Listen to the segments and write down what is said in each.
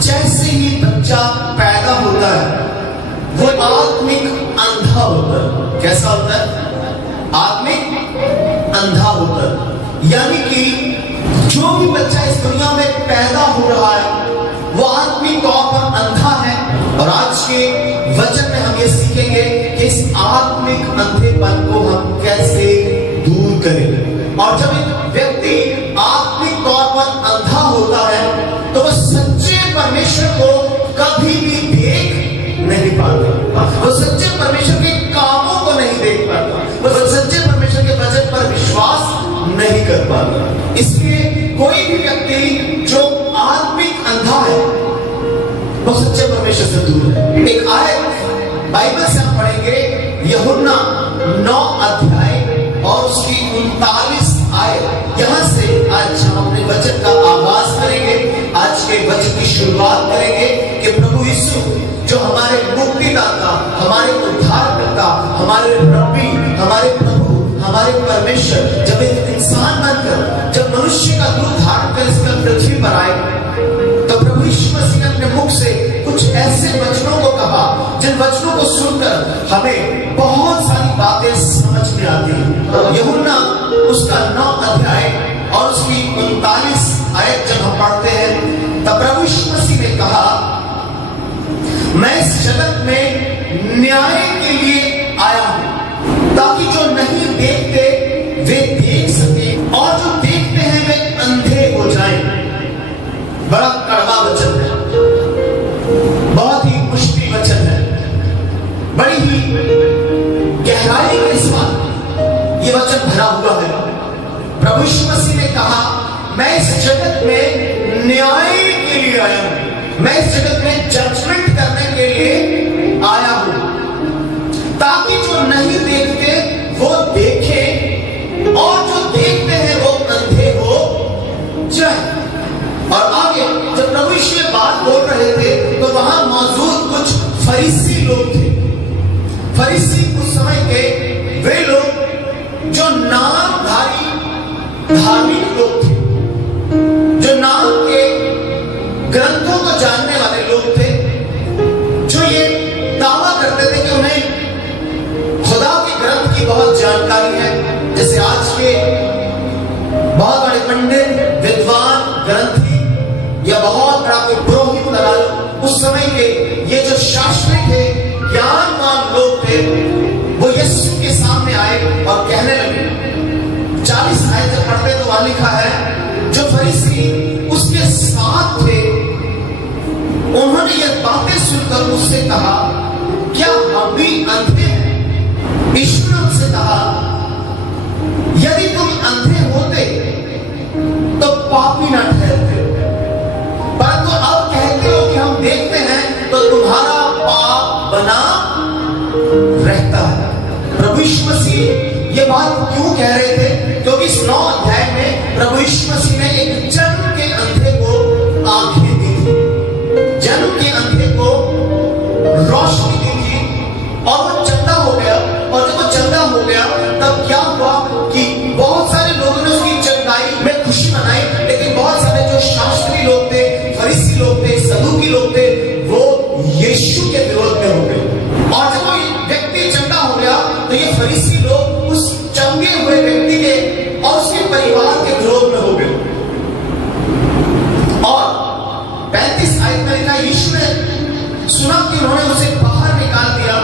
जैसे ही बच्चा पैदा होता है वो आत्मिक अंधा होता है। कैसा होता है? आत्मिक अंधा होता है। यानी कि जो भी बच्चा इस दुनिया में पैदा हो रहा है वो आत्मिक तौर पर अंधा है। और आज के वचन में हम ये सीखेंगे कि इस आत्मिक अंधेपन को हम कैसे दूर करें। और जब एक व्यक्ति आत्मिक तौर पर अंधा होता है तो वह सच्चे परमेश्वर को कभी भी देख नहीं पाता, वो सच्चे परमेश्वर के कामों को नहीं देख पाता, वो सच्चे परमेश्वर के वचन पर विश्वास नहीं कर पाता। इसलिए कोई भी व्यक्ति जो आत्मिक अंधा है वो सच्चे परमेश्वर से दूर है। एक आयत बाइबल से हम पढ़ेंगे, यूहन्ना 9 अध्याय और उसकी 39 आयत। यहां से आज हम अपने वचन का आगाज करेंगे, आज के वचन की शुरुआत करेंगे कि प्रभु यीशु जो हमारे मुक्तिदाता, हमारे उद्धारकर्ता, हमारे रब्बी, हमारे प्रभु, हमारे परमेश्वर जब एक इंसान बनकर, जब मनुष्य का रूप धारण कर इस पृथ्वी पर आए तो प्रभु यीशु मसीह ने अपने मुख से कुछ ऐसे वचनों को कहा जिन वचनों को सुनकर हमें बहुत सारी बातें समझ में आती हैं। यूहन्ना उसका 9 अध्याय और उसकी 39 आयत जब हम पढ़ते हैं तब प्रभु यीशु मसीह ने कहा, मैं इस जगत में न्याय के लिए आया हूं ताकि जो नहीं देखते वे देख सके और जो देखते हैं वे अंधे हो जाएं। बड़ा कड़वा वचन है, बहुत ही मुश्किल वचन है, बड़ी ही गहराई के साथ ये वचन भरा हुआ है। प्रभु यीशु मसीह ने कहा, मैं इस जगत में न्याय के लिए आया हूं, मैं इस जगत में जजमेंट करने के लिए आया हूं ताकि जो नहीं देखते वो देखें और जो देखते हैं वो अंधे हो जाए। और आगे जब प्रभु यीशु ये बात बोल रहे थे तो वहां मौजूद कुछ फरीसी लोग थे। फरीसी उस समय के वे लोग जो नामधारी धार्मिक लोग थे, जो नाम के ग्रंथों को जानने वाले लोग थे, जो ये दावा करते थे कि उन्हें खुदा के ग्रंथ की बहुत जानकारी है। जैसे आज के बहुत बड़े पंडित, विद्वान, ग्रंथी या बहुत बड़ा कोई पुरोहित लगा लो, उस समय के ये जो शास्त्री थे, ज्ञानवान लोग थे, वो यीशु के सामने आए और कहने लगे। 40 आयत जब पढ़ते तो वहां लिखा है, जो फरीसी उसके साथ थे उन्होंने ये बातें सुनकर उससे कहा, क्या हम भी अंधे हैं? यीशु ने उनसे कहा, यदि तुम अंधे होते तो पापी न ठहरते, परंतु अब कहते हो कि हम देखते हैं तो तुम्हारा पाप बना रहता है। प्रभु यीशु मसीह ये बात क्यों कह रहे थे? क्योंकि इस 9 अध्याय में प्रभु यीशु मसीह ने एक जन्म के अंधे को आंखें दी थी, जन्म के अंधे को रोशनी दी थी और वो चंगा हो गया। और जब वो चंगा हो गया तब क्या हुआ कि बहुत सारे लोगों ने उसकी चंगाई में खुशी मनाई, लेकिन बहुत सारे जो शास्त्री लोग थे, फरीसी लोग थे, सदूकी लोग थे, वो यीशु के विरोध में हो गए। और जब वो व्यक्ति चंगा हो गया तो ये फरीसी लोग उस चंगे हुए व्यक्ति के और उसके परिवार के विरोध में हो गए। और 35 आयत में लिखा, यीशु ने सुना कि उन्होंने उसे बाहर निकाल दिया,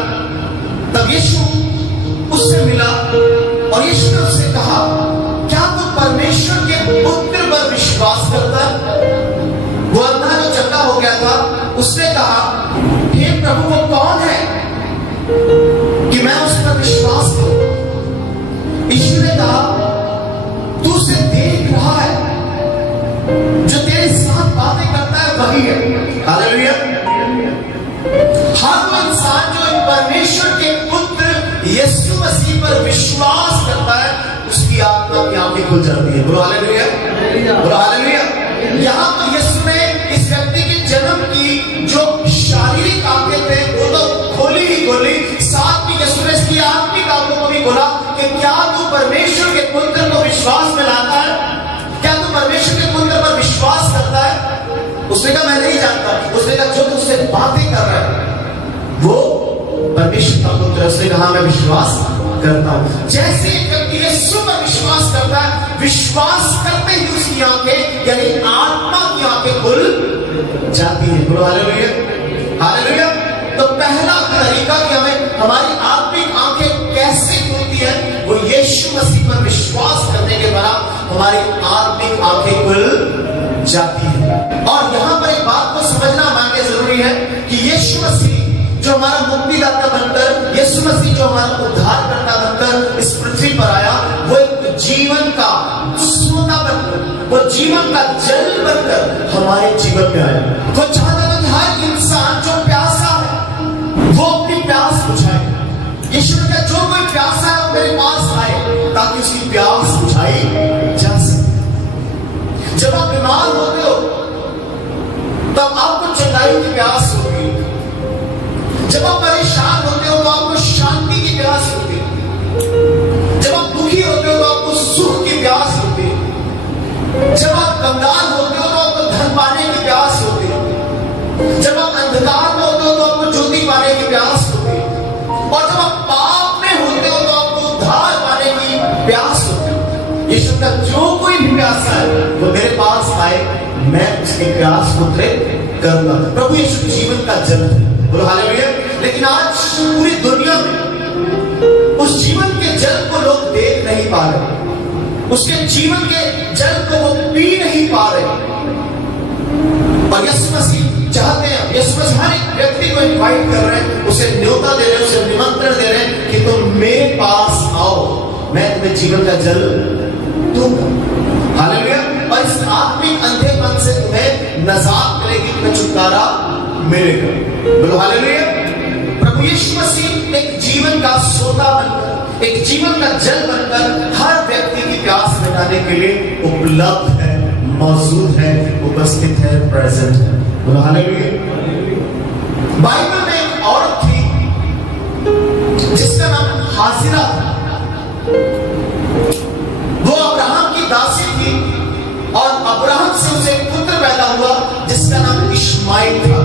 तब यीशु उससे मिला और यीशु ने उससे कहा, क्या तू परमेश्वर के पुत्र पर विश्वास करता है? वो अंधा जो चंगा हो गया था उसने कहा, हे प्रभु वो कौन है कि मैं उस पर विश्वास करूं? यीशु ने कहा, तू उसे देख रहा है, जो तेरे साथ बातें करता है वही है। हालेलुया। हर वो इंसान जो परमेश्वर के पुत्र यीशु मसीह पर विश्वास करता है उसकी आत्मा की आंखें खुल जाती है। बोलो हालेलुया, बोलो हालेलुया। यहाँ पर यीशु ने इस व्यक्ति के जन्म की जो शारीरिक आंखें थे वो तो खोली ही खोली, साथ में यीशु ने इसकी आत्मिक आंखों को भी खोला कि क्या तू परमेश्वर के पुत्र को विश्वास में लाता है? क्या तू परमेश्वर के पुत्र पर विश्वास करता है? उसने कहा, मैं नहीं जानता। उसने कहा जो तुझसे बातें कर रहा है वो परमेश्वर का पुत्र। उसने कहा मैं विश्वास करता हूं। जैसे एक व्यक्ति यीशु पर विश्वास करता है, विश्वास करते ही उसकी आंखें यानी आत्मा की आंखें खुल जाती है। बोलो हालेलुया, हालेलुया। तो पहला तरीका कि हमें हमारी आत्मिक आंखें कैसे खुलती है, वो यीशु मसीह पर विश्वास करने के द्वारा हमारी आत्मिक आंखें खुल जाती है। और यहां पर एक बात को समझना हमारे जरूरी है कि यीशु मसीह जो हमारा मुक्तिदाता बनकर, यीशु मसीह जो हमारा उद्धारकर्ता बनकर इस पृथ्वी पर आया, वो एक जीवन का सोता बनकर, वो जीवन का जल बनकर हमारे जीवन में आया। वो चाहता था कि हर इंसान जो प्यासा है वो अपनी प्यास बुझाए। यीशु ने कहा जो कोई प्यासा है वो मेरे पास आए ताकि उसकी प्यास बुझाई जा सके। जब आप बीमार होते हो तब आपको चंगाई की प्यास होगी। जब आप परेशान होते हो तो आपको शांति की प्यास होती है। जब आप दुखी होते हो तो आपको सुख की प्यास होती है। जब आप कंगाल होते हो तो आपको धन पाने की प्यास होती है। जब आप अंधकार में होते हो तो आपको ज्योति पाने की प्यास होती है। और जब आप पाप में होते हो तो आपको उद्धार पाने की प्यास होती है। यीशु का जो कोई भी प्यासा है वो मेरे पास आए, मैं उसकी प्यास को करूंगा। प्रभु यीशु जीवन का जल है। बोलो हालेलुया। लेकिन आज पूरी दुनिया में उस जीवन के जल को लोग देख नहीं पा रहे, उसके जीवन के जल को वो पी नहीं पा रहे। और यीशु मसीह चाहते हैं, यीशु मसीह हर एक व्यक्ति को इनवाइट कर रहे हैं, उसे न्योता दे रहे हैं, उसे निमंत्रण दे रहे हैं कि तुम मेरे पास आओ, मैं तुम्हें जीवन का जल दूंगा। हालेलुया। और इस आत्मिक अंधेपन से तुम्हें नजात मिलेगी, तुम्हें छुटकारा मिलेगा। बोलो हालेलुया। प्रभु यीशु मसीह एक जीवन का सोता बनकर, एक जीवन का जल बनकर हर व्यक्ति की प्यास मिटाने के लिए उपलब्ध है, मौजूद है, उपस्थित है, प्रेजेंट है। बोलो हालेलुया। बाइबल में एक औरत थी जिसका नाम हाजिरा था। वो अब्राहम की दासी थी और अब्राहम से उसे एक पुत्र पैदा हुआ जिसका नाम इश्माइल था।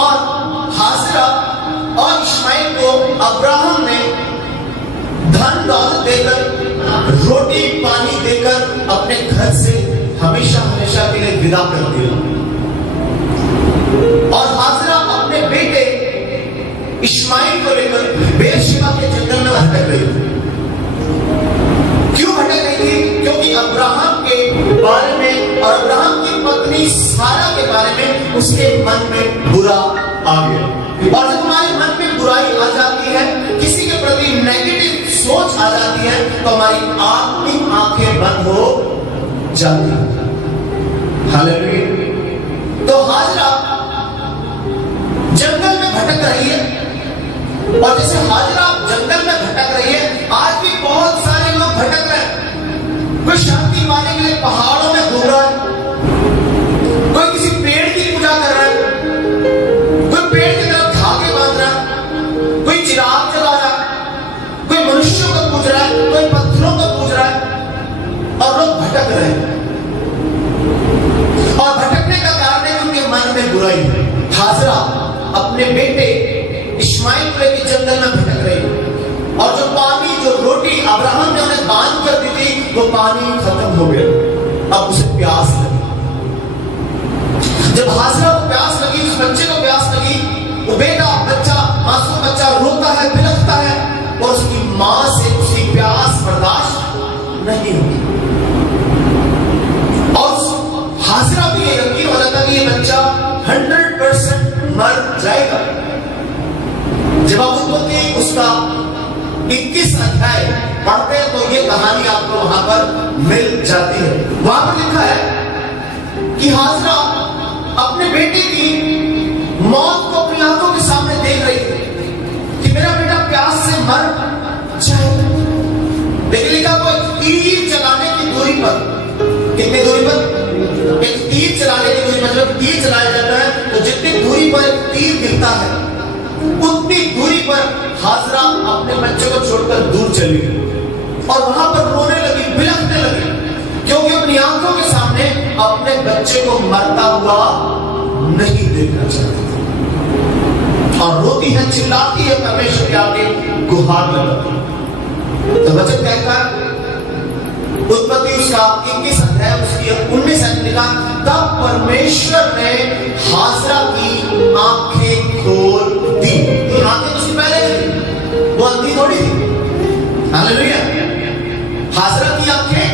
और हाजिरा और इश्माइल को अब्राहम ने धन दौलत देकर, रोटी पानी देकर अपने घर से हमेशा हमेशा के लिए विदा कर दिया। और हाजिरा अपने बेटे इश्माइल को लेकर बेरशेबा के जंगल में भटक रही थी। क्यों भटक रही थी? क्योंकि अब्राहम के बारे में और अब्राहम की पत्नी सारा के बारे में उसके मन में बुरा आ गया। और जब हमारे मन में बुराई आ जाती है, किसी के प्रति नेगेटिव सोच आ जाती है, तो हमारी आत्मिक आंखें बंद हो जाती है। हालेलुया। तो हाजिरा जंगल में भटक रही है, और जैसे हाजिरा जंगल में भटक रही है, आज भी बहुत सारे लोग भटक रहे हैं। कोई शांति पाने के लिए पहाड़ों में घूम रहा है, कोई किसी पेड़ की पूजा कर रहा है, कोई पेड़ की तरफ धागे बांध रहा है, कोई चिराग जला रहा है, कोई मनुष्यों को पूज रहा है, कोई पत्थरों को पूज रहा है, और लोग भटक रहे हैं। और भटकने का कारण है उनके मन में बुराई है। हाजिरा अपने बेटे इश्माइल को लेकर जंगल में भटक रही, और जो पानी, जो रोटी अब्राहम ने उन्हें दान कर दी थी, वो पानी खत्म हो गया। अब उसे प्यास लगी। जब हाजिरा को प्यास लगी, उस बच्चे को प्यास लगी, वो बच्चा मासूम बच्चा रोता है, बिलखता है, और उसकी मां से उसकी प्यास बर्दाश्त नहीं होगी। और हाजिरा भी ये यकीन हो जाता कि ये बच्चा 100% मर जाएगा। जब आप उत्पत्ति उसका 21 अध्याय पढ़ते हैं तो ये कहानी आपको वहां पर मिल जाती है। वहां पर लिखा है कि हाजिरा अपने बेटे की मौत को अपनी आंखों के सामने देख रही थी कि मेरा बेटा प्यास से मर जाएगा। लेकिन लिखा वो एक तीर चलाने की दूरी पर, कितनी दूरी पर? एक तीर चलाने की दूरी पर। जब तीर चलाया जाता है तो जितनी दूरी पर एक तीर गिरता है, उतनी दूरी पर हाजिरा अपने बच्चे को छोड़कर दूर चली गई और वहां पर रोने लगी, बिलखने लगी, क्योंकि अपनी आंखों के सामने ने अपने बच्चे को मरता हुआ नहीं देखना चाहती और रोती है, चिल्लाती है, परमेश्वर के आगे गुहार लगाती है। तो वचन कहता है उत्पत्ति उसका 21 अध्याय उसकी 19 लिखा, तब परमेश्वर ने हाजरा की आंखें खोल दी। तो आंखें उसकी पहले थी, वो अंधी थोड़ी थी। हालेलुया। हाजरा की आंखें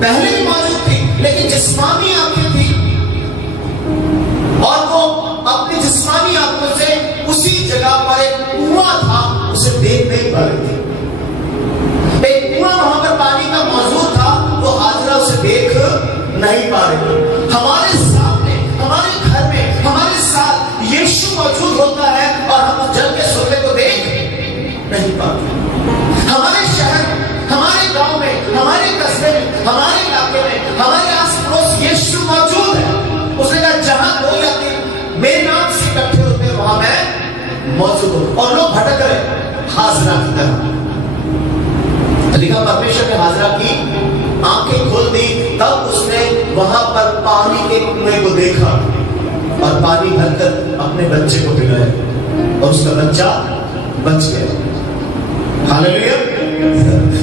पहले भी मौजूद थी, लेकिन जिस्मानी आंखें थी और वो अपनी जिस्मानी आंखों से उसी जगह पर एक कुआं था, उसे देख नहीं पा रही थी। एक कुआं वहां पर पानी का मौजूद था, वो हाजरा उसे देख नहीं पा रही। हमारे सामने, हमारे घर में, हमारे साथ यीशु मौजूद होता है और हम उस जल के सोते को देख नहीं पाते। हमारे शहर में, हमारे गांव में, हमारे कस्बे में, हमारे इलाके में, हमारे आस पड़ोस यीशु मौजूद है। उसने कहा जहां दो या तीन मेरे नाम से इकट्ठे होते हैं वहां मैं मौजूद हूं। और लोग भटक रहे हाजरा की तरह। लिखा परमेश्वर ने हाजरा की आंखें खोल दी, तब उसने वहां पर पानी के कुएं को देखा और पानी भरकर अपने बच्चे को पिलाया और उसका बच्चा बच गया। हालेलुया।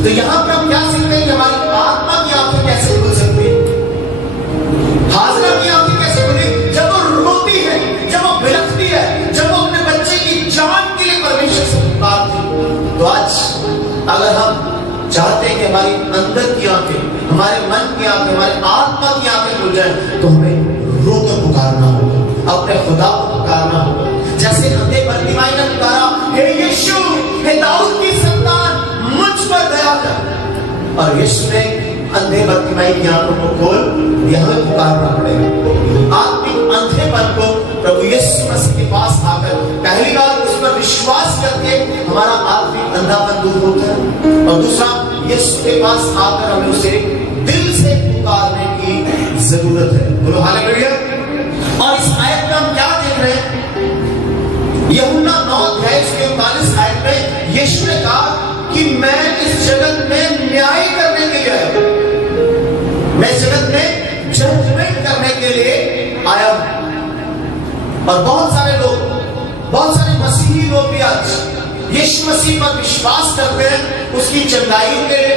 तो यहां पर हम क्या सीखते हैं कि हमारी आत्मा की आंखें कैसे खुल सकती है। हाजरा की आंखें कैसे खुली? जब वो रोती है, जब वो बिलखती है, जब वो अपने बच्चे की जान के लिए परमेश्वर से पुकारती। तो आज अगर हम चाहते हैं कि हमारी अंदर की आंखें, हमारे मन की आंखें, हमारे आत्मा की आंखें खुल जाए, तो हमें रोकर पुकारना होगा, अपने खुदा को पुकारना होगा। जैसे अंधे बर्तिमाई ने पुकारा, हे यीशु, हे दाऊद की संतान, मुझ पर दया कर। और यीशु ने अंधे बर्तिमाई की आंखों को खोल दिया। हमें पुकारना पड़ेगा। आत्मिक अंधेपन को प्रभु यीशु मसीह के पास आकर पहली बार उस पर विश्वास करके हमारा आत्मिक अंधापन दूर होता है, और दूसरा यीशु के पास आकर हमें उसे दिल से पुकारने की जरूरत है। बोलो हालेलुया। और इस आयत में हम क्या देख रहे हैं? यूहन्ना 9 अध्याय 39 आयत में यीशु ने कहा कि मैं इस जगत में न्याय करने के लिए आया हूं, मैं इस जगत में जजमेंट करने के लिए आया हूं। और बहुत सारे लोग, बहुत सारे मसीही लोग भी आज यीशु मसीह पर विश्वास करते हैं, उसकी चंगाइयों के लिए,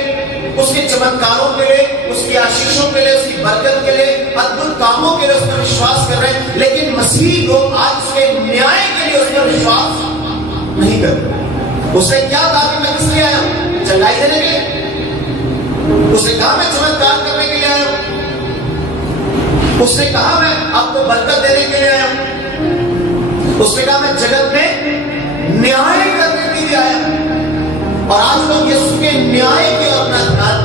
उसके चमत्कारों के लिए, उसकी आशीषों के लिए, उसकी बरकत के लिए, अद्भुत कामों के लिए उस पर विश्वास कर रहे हैं। लेकिन मसीही लोग आज उसके न्याय के लिए उस पर विश्वास नहीं करते। उसने क्या कहा कि मैं किस लिए आया हूं? चंगाई देने के लिए। उसने कहा मैं चमत्कार करने के लिए आया हूं। उसने कहा मैं आपको बरकत देने के लिए आया हूं। उसने कहा मैं जगत में न्याय करने के लिए आया हूं। और आज लोग यीशु के न्याय की ओर अपना ध्यान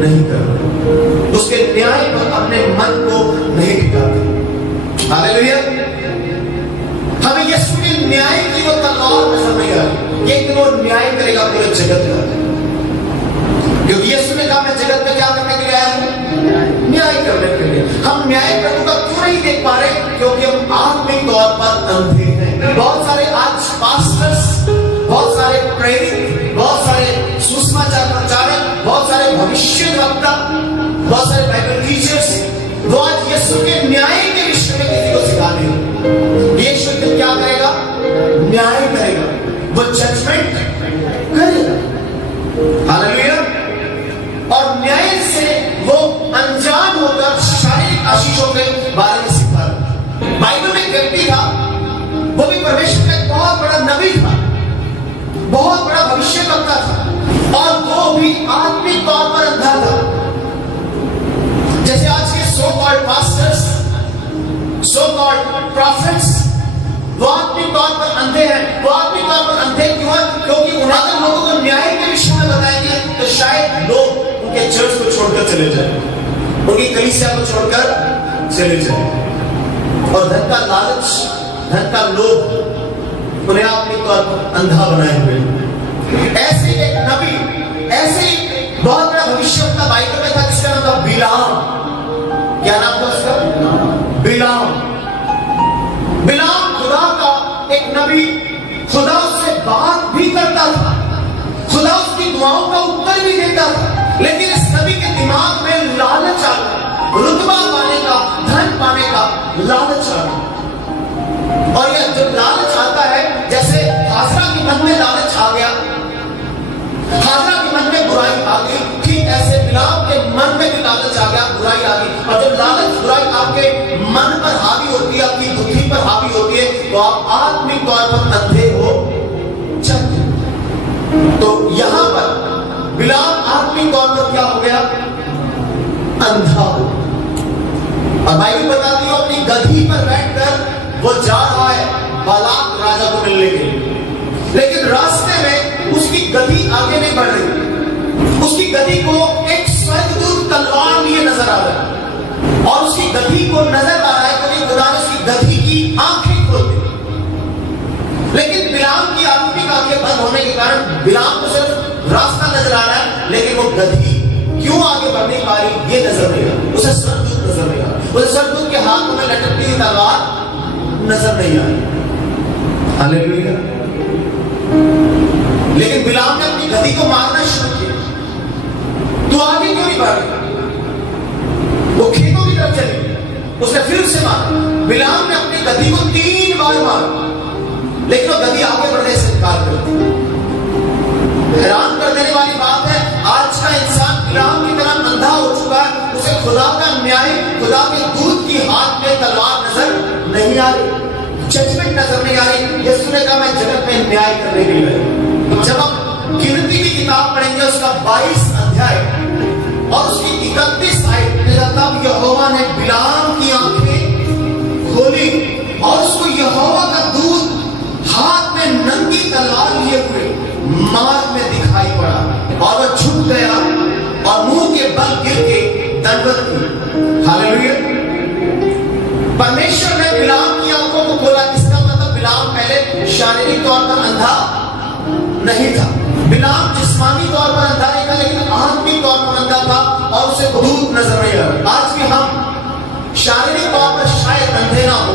नहीं करते, उसके न्याय पर अपने मन को नहीं टिकाते। हालेलुया। हमें यीशु के न्याय की वो तलवार नजर नहीं आ रही, लेकिन वो न्याय करेगा पूरे जगत का। क्योंकि यीशु ने कहा मैं जगत में क्या करने के लिए आया हूं? न्याय करने के लिए। हम न्याय प्रभु का क्यों नहीं देख पा रहे? क्योंकि हम आत्मिक तौर पर अंधे हैं। बहुत सारे आज पास्टर्स, बहुत सारे प्रेरित, बहुत सारे सुसमाचार प्रचारक, बहुत सारे भविष्यवक्ता, बहुत सारे बाइबल टीचर्स, वो आज यीशु के न्याय के विषय में किसी को सिखा रहे। यीशु क्या करेगा? न्याय करेगा, वो जजमेंट करेगा। हालेलुया। और न्याय से वो अनजान होकर शारीरिक आशीषों के बारे में सिखा। बाइबल में एक व्यक्ति था, वो भी परमेश्वर का एक बहुत बड़ा नबी था, बहुत बड़ा भविष्यवक्ता था, और वो भी आत्मिक तौर पर अंधा था। जैसे आज के so called pastors, so called profits, वो आत्मिक तौर पर अंधे हैं। वो आत्मिक तौर पर अंधे क्यों हैं? क्योंकि उन्हें लोगों को न्याय के विषय में बताएंगे तो शायद लोग उनके चर्च को छोड़कर चले जाएं, उनकी कलीसिया को छोड़कर चले जाएं। और धन का लालच, धन का लोभ उन्हें आत्मिक तौर पर अंधा बनाए हुए। ऐसे एक नबी, ऐसे एक बहुत बड़ा भविष्यवक्ता बाइबल में था जिसका नाम था बिलाम। क्या नाम था उसका? बिलाम। बिलाम खुदा का एक नबी, खुदा उससे बात भी करता था, खुदा उसकी दुआओं का उत्तर भी देता था। लेकिन इस नबी के दिमाग में लालच आ गया, आप आत्मिक तौर पर अंधे हो जाते। तो यहां पर बिलाम आत्मिक तौर पर क्या हो गया? अंधा हो। और बाइबल बताती है अपनी गधी पर बैठकर वो जा रहा है बालाक राजा को मिलने के लिए, लेकिन रास्ते में उसकी गधी आगे नहीं बढ़ रही। उसकी गधी को एक स्वर्गदूत तलवार लिए नजर आ रहा है और उसकी गधी को नजर आ रहा है क्योंकि खुदा ने उसकी गधी की आंखें खोल दी। लेकिन बिलाम की आत्मिक आंखें बंद होने के कारण बिलाम को सिर्फ रास्ता नजर आ रहा है, लेकिन वो गधी क्यों आगे बढ़ नहीं पा रही ये नजर नहीं आ रहा। उसे स्वर्गदूत नजर नहीं आ रहा, उसे स्वर्गदूत के हाथों में लटकती हुई तलवार नजर नहीं आ रही। हालेलुया। लेकिन बिलाम ने अपनी गधी को मारना शुरू किया। तू आगे क्यों नहीं बढ़ रही? वो खेतों की तरफ चली, उसने फिर उसे मारा। बिलाम ने अपनी गधी को 3 बार मारा, लेकिन वो गधी आगे बढ़ने से इनकार करती। हैरान कर देने वाली बात है, आज का इंसान बिलाम की तरह अंधा हो चुका है। उसे खुदा का न्याय, खुदा के दूत की हाथ में तलवार नजर नहीं आ रही, जजमेंट नजर नहीं आ रही। यीशु ने कहा मैं जगत में न्याय करने के लिए आया। जब हम गिनती की किताब पढ़ेंगे उसका 22 अध्याय और उसकी 31 आयत, तब यहोवा ने बिलाम की आंखें खोली और उसको यहोवा का दूत हाथ में नंगी तलवार लिए हुए मार्ग में दिखाई पड़ा और वह झुक गया और मुंह के बल गिर के दंडवत की। हालेलुया। परमेश्वर ने बिलाम की आंखों को खोला। इसका मतलब बिलाम पहले शारीरिक तौर पर अंधा नहीं था। बिलाम जिस्मानी तौर पर अंधा नहीं था, लेकिन आत्मिक तौर पर अंधा था और उसे दूत नजर नहीं आ रहा। आज भी हम शारीरिक तौर पर शायद अंधे ना हो,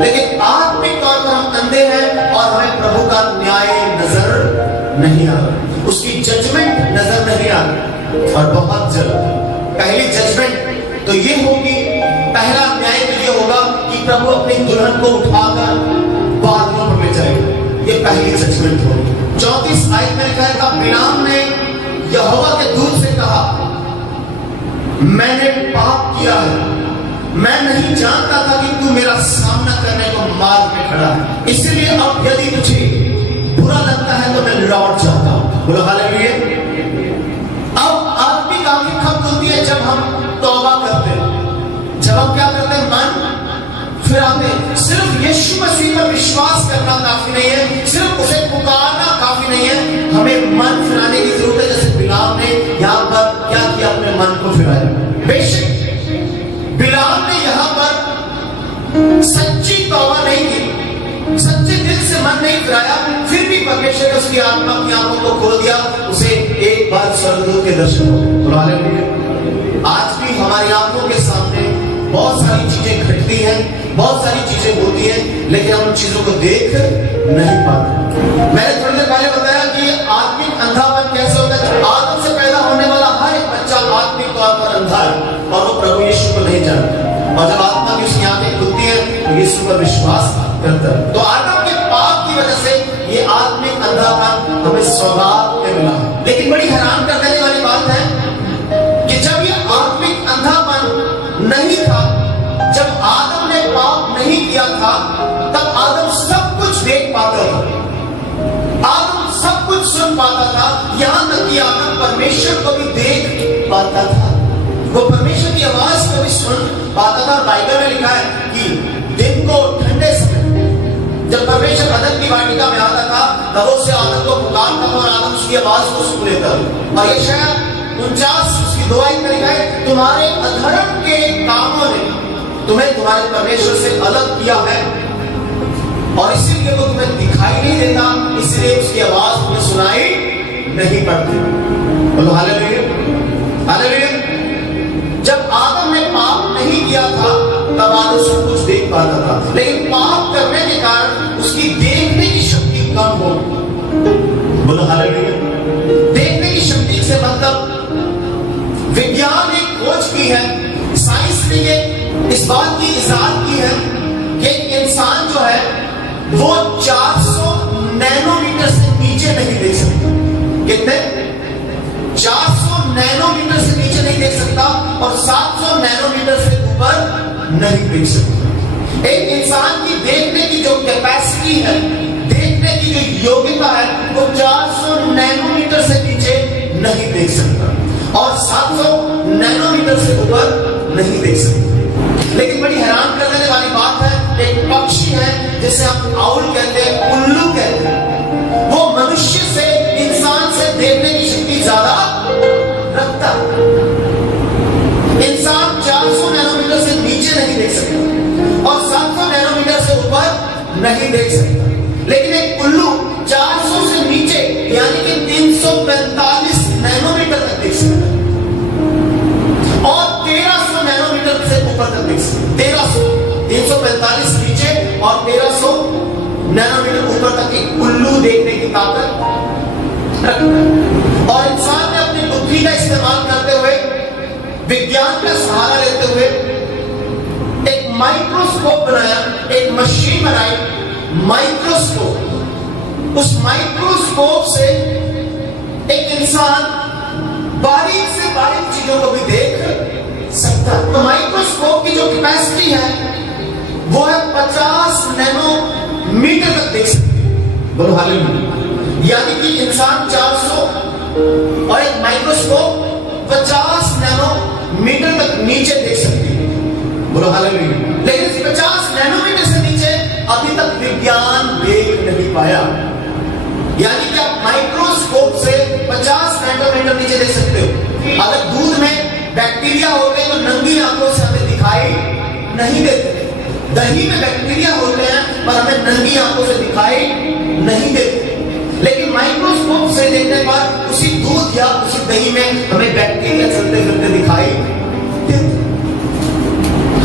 लेकिन आत्मिक तौर पर हम अंधे हैं और हमें प्रभु का न्याय नजर नहीं आ रहा, उसकी जजमेंट नजर नहीं आ रही। और बहुत जल्द पहली जजमेंट तो ये होगी, पहला न्याय तो ये होगा कि प्रभु अपनी दुल्हन को उठाकर बादलों पर ले जाएगा। ये पहली जजमेंट होगी। 34 आयत में लिखा है, बिलाम ने यहोवा के दूत से कहा मैंने पाप किया है, मैं नहीं जानता था कि तू मेरा सामना करने को मार्ग में खड़ा है, इसलिए अब यदि तुझे बुरा लगता है तो मैं लौट जाता हूं। बोलो हालेलुया। अब आत्मिक आंखें कब खुलती है? जब हम तौबा करते हैं, जब हम क्या करते हैं? मन फिराते हैं। सिर्फ यीशु मसीह पर विश्वास करना काफी नहीं है, सिर्फ उसे पुकारना काफी नहीं है, हमें मन फिराने की जरूरत है। जैसे बिलाम ने यहां पर क्या किया? अपने मन को फिराया। बेशक बिलाम ने यहां पर सच्ची तौबा नहीं की, सच्चे दिल से मन नहीं फिराया, फिर भी परमेश्वर ने उसकी आत्मा की आंखों को खोल दिया। उसे एक बार स्वर्गदूत के दर्शन हो। आज भी हमारी आंखों के सामने बहुत सारी चीजें घटती हैं, बहुत सारी चीजें होती हैं, लेकिन हम उन चीजों को देख नहीं पाते। मैंने थोड़ी देर पहले बताया कि आत्मिक अंधापन कैसे होता है। आदम से पैदा होने वाला हर एक बच्चा आत्मिक तौर पर अंधा है और वो प्रभु यीशु को नहीं जानता, और जब आत्मा की उसकी आंखें खुलती है तो यीशु पर विश्वास करता है। तो आदम के पाप की वजह से ये आत्मिक अंधापन हमें स्वभाव में मिला है। लेकिन बड़ी हैरान कर देने वाली बात है कि जब ये आत्मिक अंधापन नहीं था, जब आदम ने पाप नहीं किया था, तब आदम सब कुछ देख पाता था, आदम सब कुछ सुन पाता था, यहां तक कि आदम परमेश्वर को भी देख पाता था, वो परमेश्वर की आवाज को भी सुन पाता था। बाइबल में लिखा है कि दिन को ठंडे समय जब परमेश्वर अदन की वाटिका में आता था, तब उससे आदम को पुकारता था और आदम उसकी आवाज को सुन लेता था। और ये शायद 49 उसकी 2 आयत में लिखा है, तुम्हारे अधर्म के कामों ने तुम्हें तुम्हारे परमेश्वर से अलग किया है और इसीलिए वो तुम्हें दिखाई नहीं देता, इसलिए उसकी आवाज तुम्हें सुनाई नहीं पड़ती। बोलो हालेलुया। हालेलुया। जब आदम ने पाप नहीं किया था तब आदम सब कुछ देख पाता था, लेकिन पाप करने के कारण उसकी देखने की शक्ति कम हो। बोलो हालेलुया। देखने की शक्ति से मतलब विज्ञान ने खोज की है, साइंस ने ये इस बात की इजाद की है कि इंसान जो है वो 400 नैनोमीटर से नीचे नहीं देख सकता। कितने? 400 नैनोमीटर से नीचे नहीं देख सकता और 700 नैनोमीटर से ऊपर नहीं देख सकता। एक इंसान की देखने की जो कैपेसिटी है, देखने की जो योग्यता है, वो 400 नैनोमीटर से नीचे नहीं देख सकता और 700 नैनोमीटर से ऊपर नहीं देख सकता। लेकिन बड़ी हैरान कर देने वाली बात है, एक पक्षी है जिसे हम आउल कहते हैं, उल्लू कहते हैं, वो मनुष्य से, इंसान से देखने की शक्ति ज्यादा रखता है। इंसान 400 नैनोमीटर से नीचे नहीं देख सकता और 700 नैनोमीटर से ऊपर नहीं देख सकता, लेकिन एक उल्लू 400 से नीचे यानी कि 345 नैनोमीटर तक देख सकता है और 1300 नैनोमीटर से ऊपर तक देख सकता है। 345 नीचे और 1300 नैनोमीटर ऊपर तक एक उल्लू देखने की ताकत रखता है। और इंसान ने अपनी बुद्धि का इस्तेमाल करते हुए, विज्ञान का सहारा लेते हुए एक माइक्रोस्कोप बनाया, एक मशीन बनाई, माइक्रोस्कोप। उस माइक्रोस्कोप से एक इंसान बारीक से बारीक चीजों को भी देख सकता है। तो माइक्रोस्कोप की जो कैपेसिटी है वो है 50 नैनोमीटर तक देख सकते हैं। बोलो हालेलुया। यानी कि इंसान 400 और एक माइक्रोस्कोप 50 नैनोमीटर तक नीचे देख सकती है। बोलो हालेलुया। लेकिन इस 50 नैनोमीटर से नीचे अभी तक विज्ञान देख नहीं पाया। यानी कि आप माइक्रोस्कोप से 50 नैनोमीटर नीचे देख सकते हो। अगर दूध में बैक्टीरिया होते हैं तो नंगी आंखों से हमें दिखाई नहीं देते। दही में बैक्टीरिया होते हैं पर हमें नंगी आंखों से दिखाई नहीं देते। लेकिन माइक्रोस्कोप से देखने पर उसी दूध या उसी दही में हमें बैक्टीरिया चलते फिरते दिखाई देते।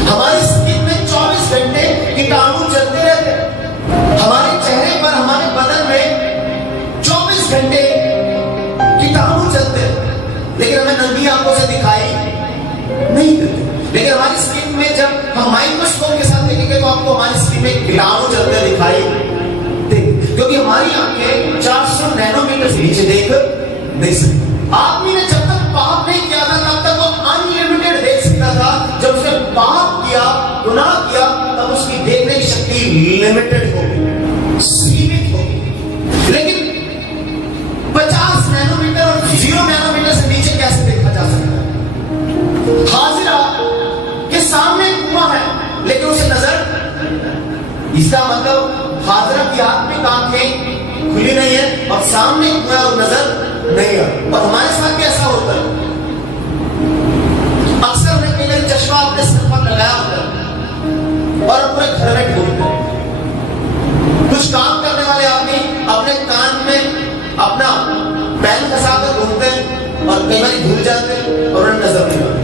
हमारी स्किन में 24 घंटे कीटाणु चलते रहते हैं। हमारे चेहरे पर, हमारे बदन में 24 घंटे कीटाणु चलते हैं, लेकिन हमें नंगी आंखों से दिखाई नहीं देते। लेकिन हमारी स्किन में जब हम माइक्रोस्कोप के साथ देखेंगे तो आपको हमारी स्किन में कीटाणु चलते दिखाई देंगे, क्योंकि हमारी आंखें 400 नैनोमीटर से नीचे देख नहीं सकती। आदमी ने जब तक पाप नहीं किया था तब तक वो अनलिमिटेड देख सकता था। जब उसने पाप किया, गुनाह किया, तब उसकी देखने की शक्ति लिमिटेड हो गई, सीमित हो गई। लेकिन 50 नैनोमीटर और 0 नैनोमीटर से नीचे कैसे देखा जा सकता है? हाजिरा के सामने कुआं है लेकिन उसे नजर, इसका मतलब हाजिरा की आत्मिक आंखें खुली नहीं है और सामने कुआं और नजर नहीं है। और हमारे साथ कैसा होता है? अक्सर हमने कई बार चश्मा अपने सर पर लगाया होता है और पूरे घर में घूमते हैं। कुछ काम करने वाले आदमी अपने कान में अपना पैन फंसाकर घूमते हैं और कई बार भूल जाते हैं और उन्हें नजर नहीं आती।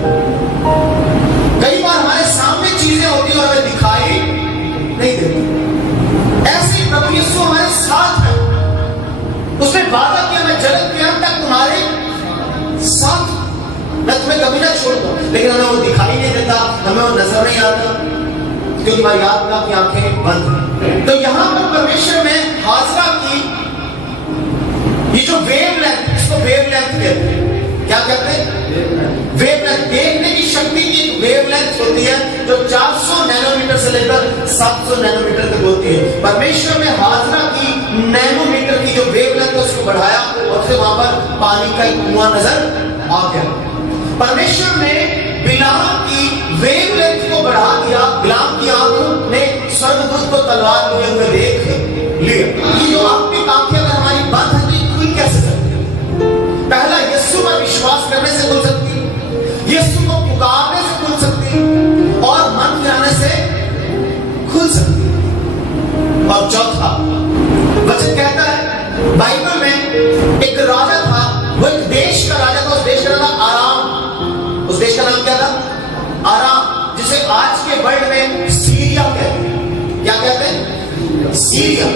कई बार हमारे सामने चीजें होती हैं और हमें दिखाई नहीं देती। ऐसे ही प्रभु यीशु हमारे साथ है। उसने वादा किया, मैं जगत के अंत तक तुम्हारे साथ, मैं तुम्हें कभी ना छोड़ दूं। लेकिन हमें वो दिखाई नहीं देता, हमें वो नजर नहीं आता, क्योंकि हमारी आत्मा की आंखें बंद हैं। तो यहां पर परमेश्वर ने हाजिरा की ये जो वेवलेंथ, इसको वेवलेंथ कहते हैं। क्या कहते हैं? वेवलेंथ। देखने की शक्ति की वेवलेंथ होती है जो 400 नैनोमीटर से लेकर 700 नैनोमीटर तक होती है। परमेश्वर ने हाजिरा की नैनोमीटर की जो वेवलेंथ है उसको बढ़ाया और फिर वहां पर पानी का एक कुआं नजर आ गया। परमेश्वर ने बिलाम की वेवलेंथ को बढ़ा दिया। बिलाम की आंखों ने स्वर्गदूत को तलवार लिए हुए देख लिया। ये जो आत्मिक आंखें अगर हमारी बंद है तो ये खुल कैसे सकती है? पहला, यीशु पर विश्वास करने से खुल सकती है, यीशु को पुकारने से खुल सकती है और मन फिराने से खुल सकती है। और चौथा, वचन कहता है बाइबल में एक राजा था, वो एक देश का राजा था। उस देश का नाम था आराम। उस देश का नाम क्या था? आराम, जिसे आज के वर्ल्ड में सीरिया कहते हैं। क्या कहते हैं? सीरिया।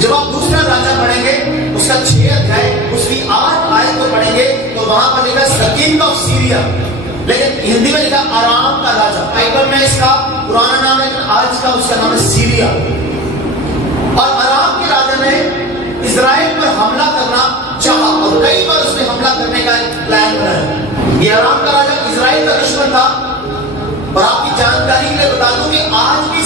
जब आप दूसरा राजा पढ़ेंगे, उसका 6 अध्याय, उसकी 8 आयत को पढ़ेंगे तो वहां पर लिखा किंग ऑफ सीरिया, लेकिन हिंदी में लिखा आराम का राजा। बाइबल में इसका पुराना नाम है, आज का उसका नाम है सीरिया। और आराम के राजा ने इजराइल पर हमला करना चाहा और कई बार उसने हमला करने का एक प्लान बनाया। ये आराम का राजा इजराइल का दुश्मन था। और आपकी जानकारी के लिए बता दूं कि आज भी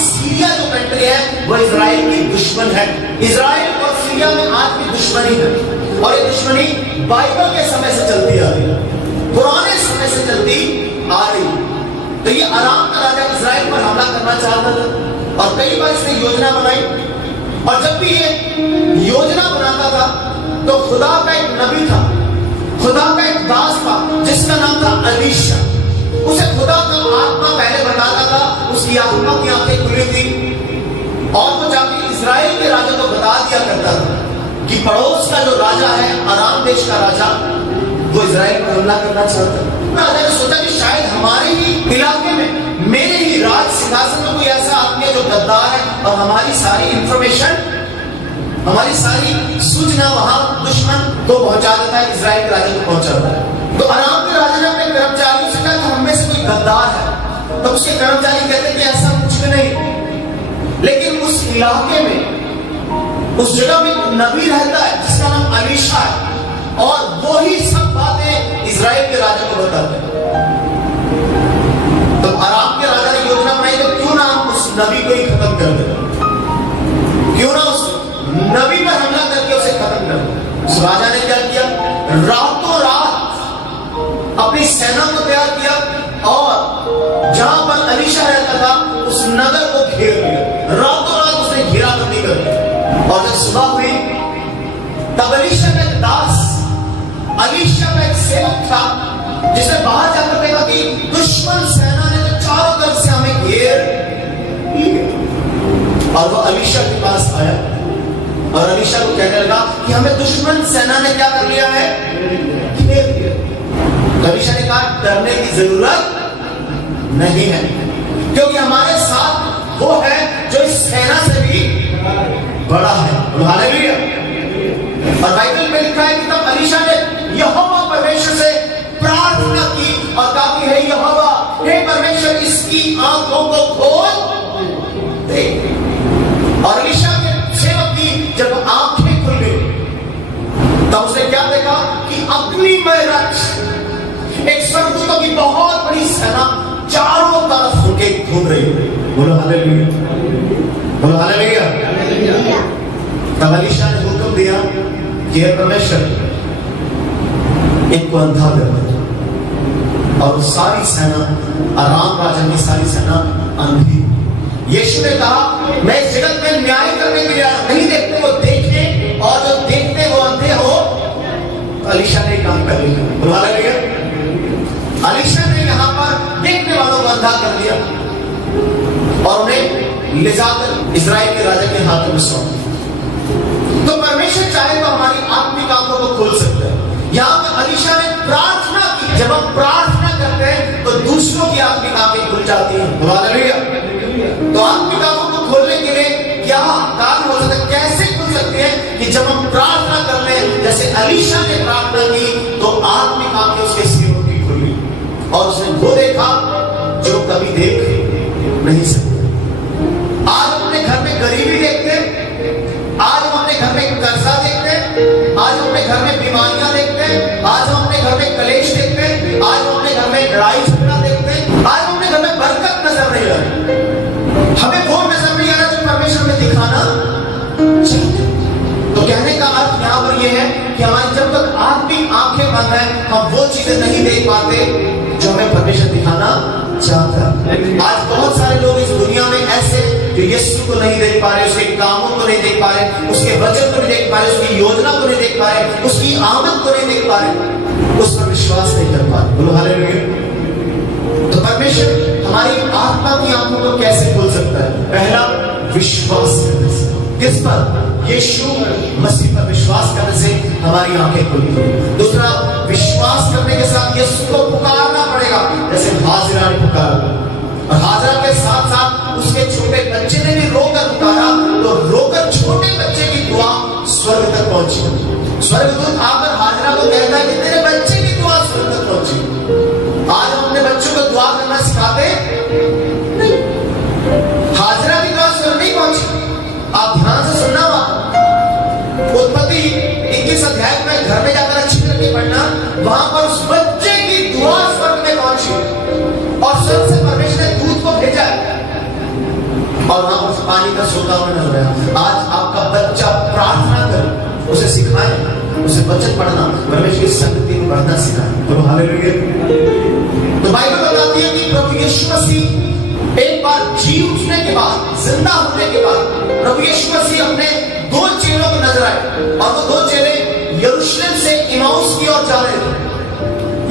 वो इजराइल की दुश्मन है। इजराइल और सीरिया में आज भी दुश्मनी है, और ये दुश्मनी बाइबल के समय से चलती आ रही है, पुराने समय से चलती आ रही। तो ये अराम का राजा इजराइल पर हमला करना चाहता था, और कई बार इसने योजना बनाई, और जब भी ये योजना बनाता था तो खुदा का एक नबी था, खुदा का एक दास था जिसका नाम था अलीशा। उसे खुदा का आत्मा पहले बताता था, उसकी आत्मा की आंखें खुली थी, और वो जाके इजराइल के राजा को बता दिया करता था कि पड़ोस का जो राजा है, अराम देश का राजा, वो इजराइल पर हमला करना चाहता है। राजा ने सोचा कि शायद हमारे ही इलाके में, मेरे ही राज सिंहासन में कोई ऐसा आदमी है जो गद्दार है, और हमारी सारी इंफॉर्मेशन, हमारी सारी सूचना वहां दुश्मन को पहुंचा देता है, इजराइल के राजा को पहुंचाता है। तो अराम के राजा ने अपने कर्मचारियों से कहा कि हम में से कोई गद्दार है, तो उसके कर्मचारी कहते कि ऐसा कुछ भी नहीं। लेकिन उस इलाके में, उस जगह में एक नबी रहता है जिसका नाम अलीशा है, और वो ही सब बातें इजराइल के राजा को बताते हैं। तो अराम के राजा ने योजना बनाई, तो क्यों ना हम उस नबी को ही खत्म कर दें, क्यों ना उस नबी पर हमला करके उसे खत्म कर दें। उस राजा ने क्या किया, रातों रात अपनी सेना को तैयार किया, और जहां पर अलीशा रहता था उस नगर को घेर लिया। रातों रात उसने घेराबंदी कर दी, और जब सुबह हुई तब अलीशा का एक दास, अलीशा का एक सेवक था, जिसने बाहर जाकर देखा कि दुश्मन सेना ने तो चारों तरफ से हमें घेर लिया। और वो अलीशा के पास आया, और अलीशा को कहने लगा कि हमें दुश्मन सेना ने क्या कर लिया है, घेर लिया। तो अलीशा ने कहा डरने की जरूरत नहीं है, क्योंकि हमारे साथ वो है जो इस सेना से भी बड़ा है। हालेलुया। और बाइबल में लिखा है कि तब अलीशा ने यहोवा परमेश्वर से प्रार्थना की और कहा कि हे यहोवा, हे परमेश्वर, इसकी आंखों को खोल दे। और अलीशा के सेवक की जब आंखें खुल गई तब उसने क्या देखा कि अग्निमय रथ, एक स्वर्गदूतों की बहुत बड़ी सेना चारों तरफ उनके घूम रही है। बोलो हालेलुया, बोलो हालेलुया। तब अलीशा ने हुक्म दिया कि हे परमेश्वर, इनको अंधा कर दे। और सारी सेना, अराम राजा की सारी सेना अंधी। यीशु ने कहा मैं इस जगत में न्याय करने के लिए नहीं देखते वो देखें, और जो देखते वो अंधे हो। तो अलीशा ने काम कर लिया। अलीशा ने यहाँ पर देखने वालों को अंधा कर दिया, और उन्हें ले जाकर इजराइल के राजा के हाथों में सौंप। तो परमेश्वर चाहे तो हमारी आत्मिक आंखों को खोल सकता है। यहाँ पर अलीशा ने प्रार्थना की। जब हम प्रार्थना करते हैं तो दूसरों की आत्मिक आंखें खुल जाती हैं। हालेलुया। तो आत्मिक आंखों को खोलने के लिए क्या कारण हो सकता है, कैसे खुल सकते हैं, कि जब हम प्रार्थना कर ले, जैसे अलीशा ने प्रार्थना की तो आत्मिक आंखें उसके सेवक की खुली, और उसने वो देखा जो कभी देख नहीं सकते। आज हम अपने घर में गरीबी देखते हैं, आज हम अपने घर में कर्जा देखते हैं, आज हम अपने घर में बीमारियां देखते हैं, आज हम अपने घर में कलेश देखते हैं, आज हम अपने घर में लड़ाई झगड़ा देखते हैं, आज हम अपने घर में बरकत नजर नहीं आ रही। हमें वो नजर नहीं आ रहा जो परमेश्वर में दिखाना चाहिए। तो कहने का अर्थ यहाँ पर यह है कि हमारी जब तक आत्मिक आंखें बंद है, हम वो चीजें नहीं देख पाते जो हमें परमेश्वर दिखाना चाहता है। आज बहुत सारे लोग इस दुनिया में ऐसे जो यीशु को नहीं देख पा रहे, उसके कामों को नहीं देख पा रहे, उसके वचन को नहीं देख पा रहे, उसकी योजना को नहीं देख पा रहे, उसकी आमद को नहीं देख पा रहे, उस पर विश्वास नहीं कर पा रहे। बोलो हालेलुया। तो परमेश्वर हमारी आत्मा की आंखों को कैसे खोल सकता है? पहला, विश्वास करने से। किस पर? यीशु मसीह पर विश्वास करने से हमारी आंखें खुलती हैं। दूसरा, विश्वास करने के साथ यीशु को पुकारना पड़ेगा, जैसे हाजिरा ने पुकारा, और हाजिरा के साथ साथ उसके छोटे बच्चे ने भी रोकर पुकारा, तो रोकर छोटे बच्चे की दुआ स्वर्ग तक पहुंची। स्वर्गदूत आकर हाजिरा को कहता है कि तेरे बच्चे की दुआ स्वर्ग तक पहुंची। आज हम अपने बच्चों को दुआ करना सिखाते नहीं। हाजिरा की दुआ स्वर्ग नहीं पहुंची। आप ध्यान से सुनना, उत्पत्ति 21 अध्याय में घर में जाकर अच्छी तरह से पढ़ना, वहां पर उस बच्चे की दुआ स्वर्ग में पहुंची, और स्वर्ग से परमेश्वर ने दूत को भेजा, और वहां पर पानी का सोता हुआ नजर आया। आज आपका बच्चा प्रार्थना करे, उसे सिखाए, उसे वचन पढ़ना, परमेश्वर की संगति में बढ़ना सिखाए। तो हालेलुया। तो बाइबल बताती है कि प्रभु यीशु मसीह एक बार जी उठने के बाद, जिंदा होने के बाद, प्रभु यीशु मसीह अपने 2 चेलों को नजर आए और वो 2 चेले यरूशलेम से इमाउस की ओर जा रहे थे।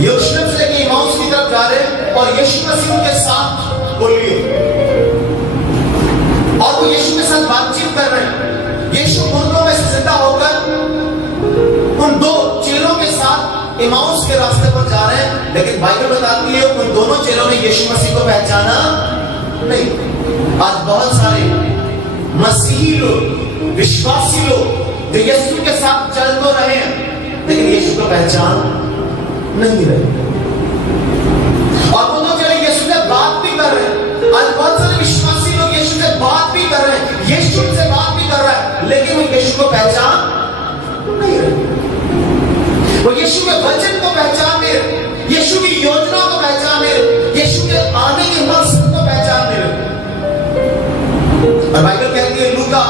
यरूशलेम से लेकर इमाउस की तरफ जा रहे और यीशु मसीह उनके साथ बोलिए और वो यीशु के साथ बातचीत कर रहे हैं। यीशु मुर्दों में से जिंदा होकर उन 2 चेलों के साथ इमाउस के रास्ते पर जा रहे हैं, लेकिन बाइबल बताती है उन दोनों चेलों ने यीशु मसीह को पहचाना नहीं। आज बहुत सारे मसीही लोग, विश्वासी लोग जो यीशु के साथ चल तो रहे हैं लेकिन यीशु को पहचान नहीं रहे, और वो 2 चेले यीशु से बात भी कर रहे हैं। आज बहुत सारे विश्वासी लोग यीशु से बात भी कर रहे हैं, यीशु से बात भी कर रहा है, लेकिन वो यीशु को पहचान नहीं रहे। वो यीशु के वचन को पहचान नहीं रहे, यीशु की योजना को पहचान नहीं रहे, यीशु के आने के मकसद को पहचान नहीं रहे। और बाइबल कहती है लूका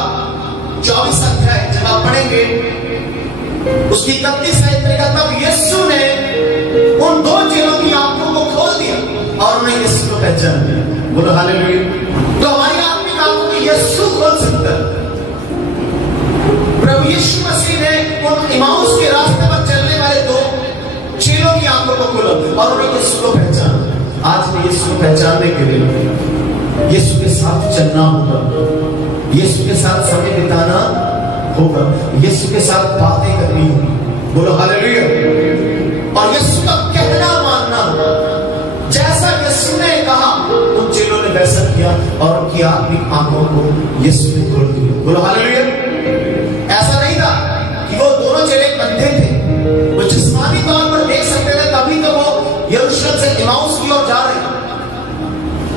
24 अध्याय जब आप पढ़ेंगे उसकी 31 आयत में लिखा तब यीशु ने उन 2 चेलों की आंखों को खोल दिया और उन्हें यीशु को पहचान लिया। बोलो हालेलुया। तो हमारी आत्मिक आंखों को यीशु खोल सकता है। प्रभु यीशु मसीह ने उन इमाउस के रास्ते पर चलने वाले 2 चेलों की आंखों को खोला और उन्हें यीशु को पहचाना। आज में यीशु को पहचानने के लिए यीशु के साथ चलना होगा, यीशु के साथ समय बिताना होगा, यीशु के साथ बातें करनी होगी। बोलो हालेलुया। और यीशु का कहना मानना होगा। जैसा यीशु ने कहा उन चेलों ने वैसा किया और उनकी आत्मिक आंखों को यीशु ने खोल दिया। बोलो हालेलुया। ऐसा नहीं था कि वो दोनों चेले अंधे थे, वो जिस्मानी तौर पर देख सकते थे, तभी तो वो यरूशलेम से इमाउस की ओर जा रहे थे,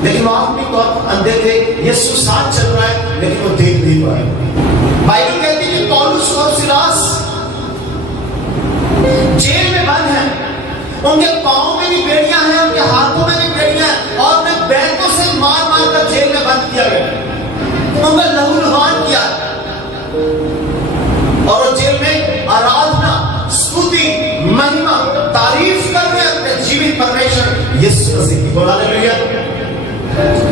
लेकिन वो आत्मिक तौर पर अंधे थे। यीशु साथ चल रहा है लेकिन वो देख नहीं पाए। बाइबल कहती है कि पौलुस और सिलास जेल में बंद हैं, उनके पांव में भी बेड़ियां हैं, उनके हाथों में भी बेड़ियां हैं और उन्हें बैतों से मार मार कर जेल में बंद किया गया, उनका लहूलुहान किया और वो जेल में आराधना, स्तुति, महिमा, तारीफ कर रहे अपने जीवित परमेश्वर यीशु मसीह की। बोला हालेलुया।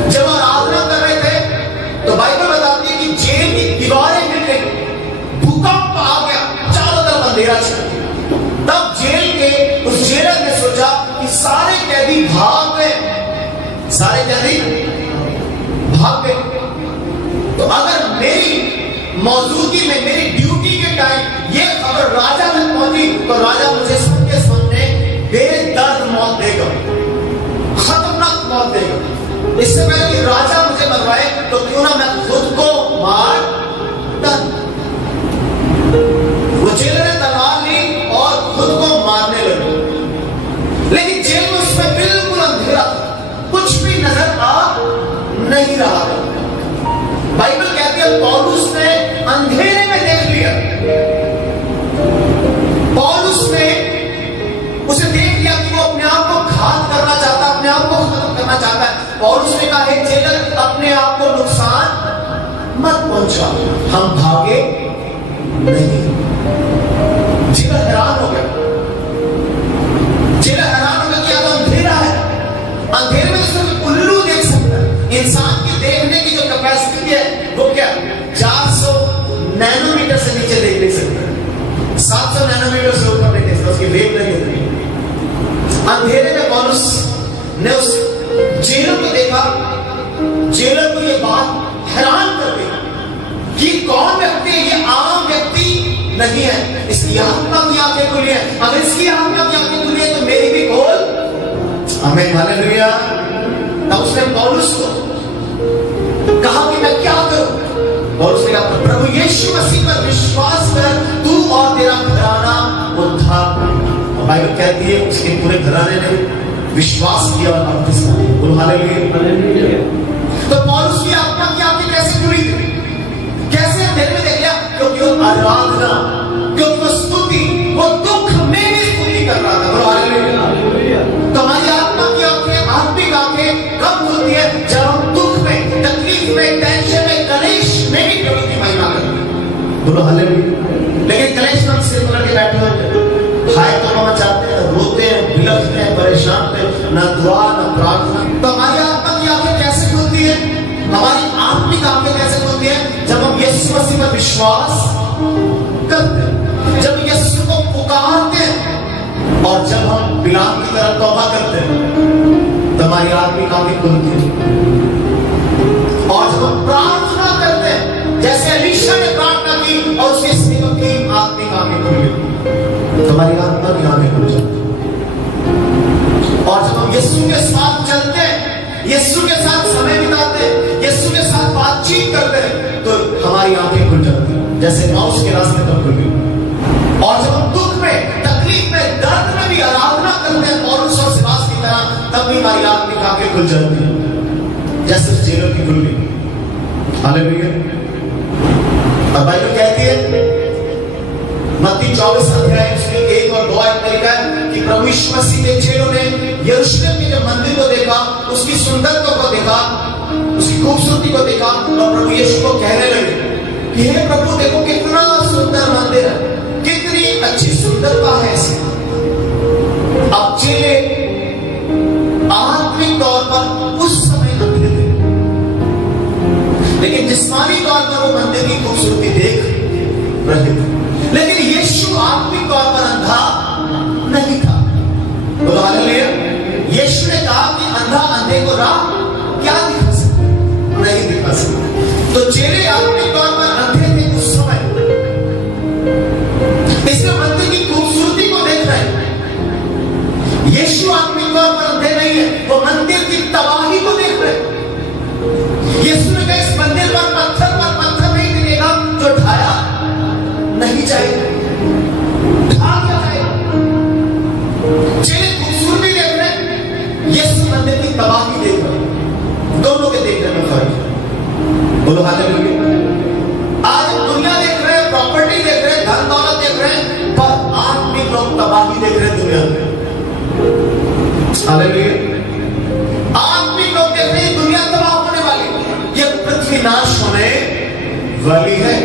जब आराधना कर रहे थे तो बाइबल बताती है कि जेल की दीवारें हिल गई, भूकंप आ गया, चारों तरफ अंधेरा छा। तब जेल के उस जेलर ने सोचा कि सारे कैदी भाग गए, सारे कैदी भाग गए, तो अगर मेरी मौजूदगी में, मेरी ड्यूटी के टाइम ये खबर राजा तक पहुंची तो राजा मुझे सबके सामने बेदर्द मौत देगा, खतरनाक मौत देगा। इससे पहले कि राजा मुझे मरवाए तो क्यों ना मैं खुद को मार डाल। वो जेलर ने तलवार ली और खुद को मारने लगे, लेकिन जेल में उसमें बिल्कुल अंधेरा था, कुछ भी नजर आ नहीं रहा। बाइबल कहती है पौलुस ने अंधेरे में देख लिया, पौलुस ने उसे देख लिया कि वो अपने आप को घात करना चाहता, अपने आप को खत्म करना चाहता है। पौलुस ने कहा हे जेलर अपने आप को नुकसान मत पहुंचा, हम भागे नहीं। जेलर हैरान हो गया, जेलर हैरान हो गया कि अब अंधेरा है, अंधेरे में सिर्फ उल्लू देख सकता है। इंसान की देखने की जो कैपेसिटी है वो क्या 400 नैनोमीटर से नीचे देख नहीं सकता, 700 नैनोमीटर से ऊपर नहीं देख सकता, उसकी वेव नहीं होती। अंधेरे में पौलुस ने उस जेलर को देखा, जेलर को ये बात हैरान कर दी कि कौन व्यक्ति है, ये आम व्यक्ति नहीं है, इसकी आत्मा की आंखें खुली है, अगर इसकी आत्मा की आंखें खुली है तो मेरी भी खोल। आमीन हालेलुया। तब उसने पौलुस को कहा कि मैं क्या करूं। पौलुस ने कहा प्रभु यीशु मसीह पर विश्वास कर, तू और तेरा घराना उद्धार। बाइबल कहती है उसके पूरे घराने ने विश्वास किया और बपतिस्मा लिया। बोलो हालेलुया। तो पौलुस की आत्मा की आंखें कैसे खुली थी, कैसे अंधेरे में देख लिया? क्योंकि वो आराधना, क्योंकि वो स्तुति, वो दुख में भी स्तुति कर रहा था। बोलो हालेलुया। तो हमारी आत्मा की आंखें, आत्मिक आंखें कब खुलती है? जब हम दुख में, तकलीफ में, टेंशन बोलो हालेलुया। लेकिन कलेश हम सिर पकड़ के बैठे होते, हाय तो हम चाहते हैं, रोते हैं, बिलखते हैं, परेशान हैं, ना दुआ ना प्रार्थना। तो हमारी आत्मा की आंखें कैसे खुलती है, हमारी आत्मिक आंखें कैसे खुलती है? जब हम यीशु मसीह पर विश्वास करते हैं, जब यीशु को पुकारते हैं और जब हम बिलाम की तरफ तौबा करते हैं, तो हमारी आत्मिक आंखें खुलती है। और जब हम प्रार्थना करते हैं, जैसे एलीशा ने प्रार्थना की और उसके सेवक की आत्मिक आंखें खुली, तो हमारी आत्मा की आंखें खुल जाती। और जब हम यीशु के साथ चलते हैं, यीशु के साथ समय बिताते हैं, यीशु के साथ बातचीत करते हैं, तो हमारी आंखें खुल जाती हैं, जैसे माउस के रास्ते पर खुल गई। और जब हम दुख में, तकलीफ में, दर्द में भी आराधना करते हैं पौलुस और सिलास की तरह, तब भी हमारी आत्मिक आंखें खुल जाती हैं, जैसे उस जेलर की खुल गई। हालेलुया। और बाइबल कहती है मत्ती 24 अध्याय उसमें 1 और 2 आयत में लिखा है कि प्रभु यीशु मसीह के चेलों ने यरूशलेम के जब मंदिर को देखा, उसकी सुंदरता को देखा, उसकी खूबसूरती को देखा, और प्रभु यीशु को कहने लगे कि हे प्रभु देखो कितना सुंदर मंदिर है, कितनी अच्छी सुंदरता है इसमें। अब चेले आत्मिक तौर पर उस समय अंधे थे, लेकिन जिस्मानी तौर पर वो मंदिर की खूबसूरती देख रहे थे। लेकिन यीशु आत्मिक तौर पर अंधा नहीं था। बोलो हालेलुया। यीशु ने कहा कि अंधा अंधे को राह क्या दिखा सकता, नहीं दिखा सकता। तो चेले आत्मिक तौर पर अंधे थे उस समय, इसलिए मंदिर की खूबसूरती को देख रहे हैं। यीशु आत्मिक तौर पर अंधे नहीं है, वो मंदिर की तबाही को देख रहे हैं। यीशु ने कहा इस मंदिर पर पत्थर नहीं गिरेगा जो ढाया नहीं जाएगा, ढा क्या जाएगा। चेले खूबसूरती देख रहे हैं, यीशु मंदिर की तबाही देख रहे हैं, दोनों के देखने में फर्क है। बोलो हालेलुया। आज दुनिया देख रहे हैं, प्रॉपर्टी देख रहे हैं, धन दौलत देख रहे हैं, पर आत्मिक लोग तबाही देख रहे हैं दुनिया में। हालेलुया। आत्मिक लोग देख रहे हैं दुनिया तबाह होने वाली, ये पृथ्वी नाश होने वाली है।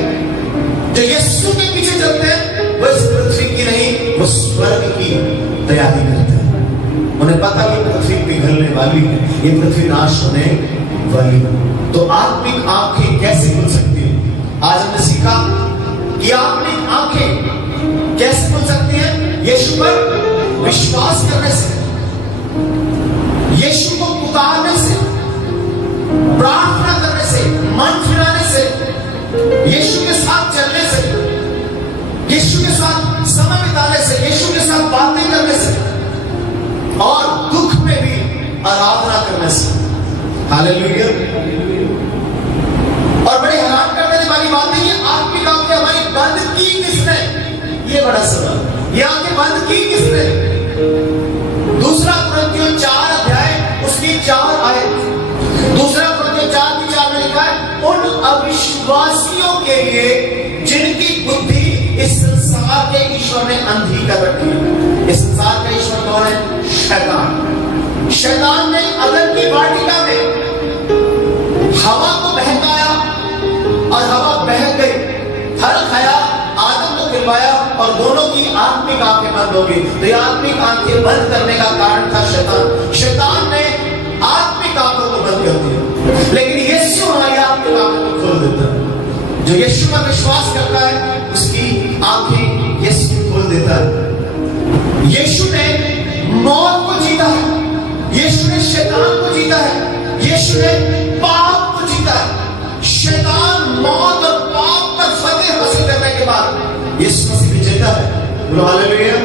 जो यीशु के पीछे चलते हैं वो इस पृथ्वी की नहीं, वो स्वर्ग की तैयारी करते हैं। उन्हें पता कि पृथ्वी पिघलने वाली है, ये पृथ्वी नाश होने वाली है। तो आत्मिक आंखें कैसे खुल सकती है? आज हमने सीखा कि आत्मिक आंखें कैसे खुल सकती है? यीशु पर विश्वास करने से, यीशु को पुकारने से, प्रार्थना करने से, मन फिराने से, यीशु के साथ चलने से, यीशु के साथ समय बिताने से, यीशु के साथ बातें करने से, और दुख में भी आराधना करने से। हालेलुया। और बड़ी हैरान करने वाली बात है, ये आत्मिक आंखें हमारी बंद की किसने? ये बड़ा सवाल, ये आंखें बंद की किसने? दूसरा कुरिन्थियों 4 अध्याय उसकी 4 आयत, दूसरा कुरिन्थियों 4 में लिखा है उन अविश्वासियों के लिए जिनकी बुद्धि इस संसार के ईश्वर ने अंधी कर रखी है। इस संसार का ईश्वर कौन है? शैतान। शैतान ने अदन की वाटिका में हवा को बहकाया और हवा बह गई, फल खाया, आदम को खिलवाया और दोनों की आत्मिक आंखें बंद हो गई। तो ये आत्मिक आंखें बंद करने का कारण था शैतान। शैतान ने आत्मिक आंखों को बंद कर दिया, लेकिन यीशु हमारी आत्मिक आंखों को खोल देता है। जो यीशु पर विश्वास करता है उसकी आंखें यीशु खोल देता है। यीशु ने मौत को जीता है, यीशु ने शैतान को जीता है, यीशु ने पाप को जीता है। शैतान, मौत और पाप पर फतेह हासिल करने के बाद यीशु मसीह विजेता है। बोलो हालेलुया।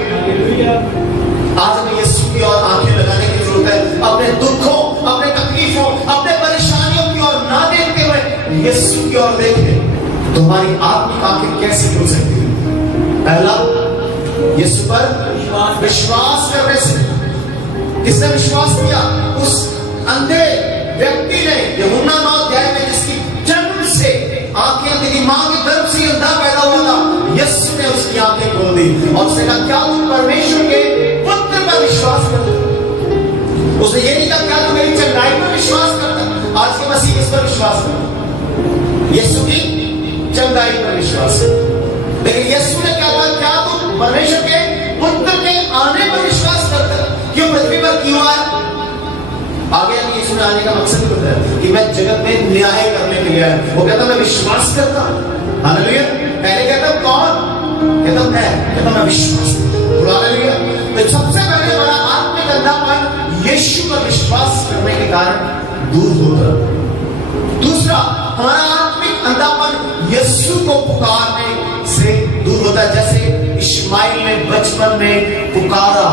आज हमें यीशु की ओर आंखें लगाने की जरूरत है। अपने दुखों, अपने तकलीफों, अपने परेशानियों की ओर ना देखते हुए यीशु की ओर देखें, तो हमारी आत्मिक आंखें कैसे खुल सकती है? पहला, यीशु पर विश्वास करने से। किसने विश्वास किया? उस अंधे व्यक्ति ने, यूहन्ना 9 अध्याय में जिसकी जन्म से आंखें अंधी थी, मां के गर्भ से अंधा पैदा हुआ था, यीशु ने उसकी आंखें खोल दी और उसने कहा क्या तुम परमेश्वर के पुत्र पर विश्वास करते? उसने ये नहीं कहा क्या तुम मेरी चंगाई पर विश्वास करता? आज के मसीह किस पर विश्वास करता? यीशु की चंगाई पर विश्वास करता। लेकिन यीशु ने क्या कहा, क्या तुम परमेश्वर के पुत्र के आने पर विश्वास करते हो? क्यों पृथ्वी पर क्यों आया? आगे यीशु ने आने का मकसद भी बताया कि मैं जगत में न्याय करने के लिए आया। वो कहता मैं विश्वास करता हूं। हालेलुया। पहले कहता कौन? कहता मैं, कहता मैं विश्वास करता हूं। हालेलुया। तो सबसे पहले हमारा आत्मिक अंधापन यीशु पर विश्वास करने के कारण दूर होता है। दूसरा, हमारा आत्मिक अंधापन यीशु को पुकारने से दूर होता है। जैसे इश्माइल ने बचपन में पुकारा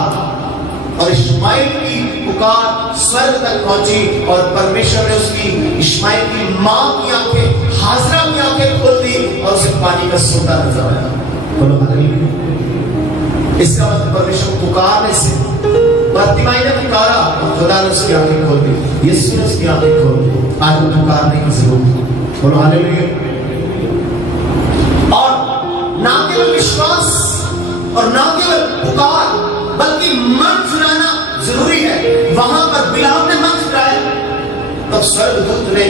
और इश्माइल की पुकार स्वर्ग तक पहुंची और परमेश्वर ने उसकी, इश्माइल की मां की आंखें, हाजरा की आंखें खोल दी और उसे पानी का सोता नजर आया। बोलो हालेलुया। इसका मतलब परमेश्वर को पुकारने से, बर्तिमाई ने पुकारा और खुदा ने उसकी आंखें खोल दी, यीशु ने उसकी आंखें खोल दी। आज वो पुकारने की जरूरत है। बोलो हालेलुया। और ना केवल विश्वास और ना केवल पुकार, बल्कि मन फिराना जरूरी है। वहां पर बिलाम ने मन फिराया, तब स्वर्गदूत ने